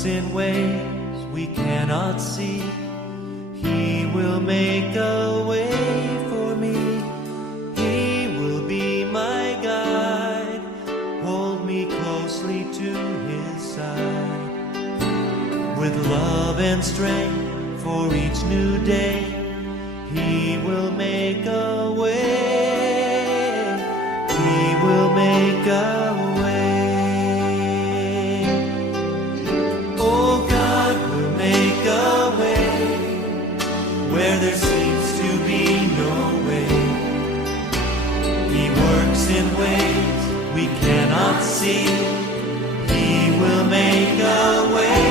works in ways we cannot see. He will make a way for me. He will be my guide, hold me closely to his side. With love and strength for each new day, he will make a way. He will make a way. Oh, God will make a way where there seems to be no way. He works in ways we cannot see. He will make a way.